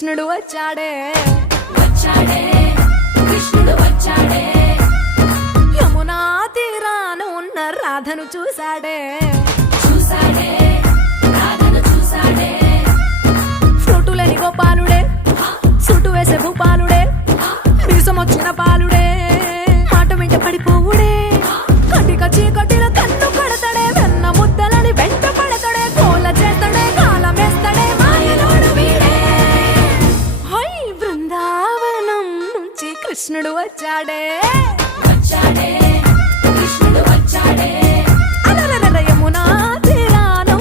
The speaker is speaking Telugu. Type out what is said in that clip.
కృష్ణుడు వచ్చాడే వచ్చాడే కృష్ణుడు వచ్చాడే యమునా తీరాన ఉన్న రాధను చూశాడే చూసాడే రాధను చూసాడే ఫ్రూటులని గోపాలుడే సుటు వేసే భూపాలుడే మీసమొచ్చిన పాలుడే మాట వెంట పడిపోవుడే కటిక చీకటిలో కన్ను కొడతాడే వెన్న ముద్దలని వెంట పడతాడే కోల చేస్తాడే కాలమేస్తాడే మాయలోడు వీడే హై బృందావనం నుంచి కృష్ణుడు వచ్చాడే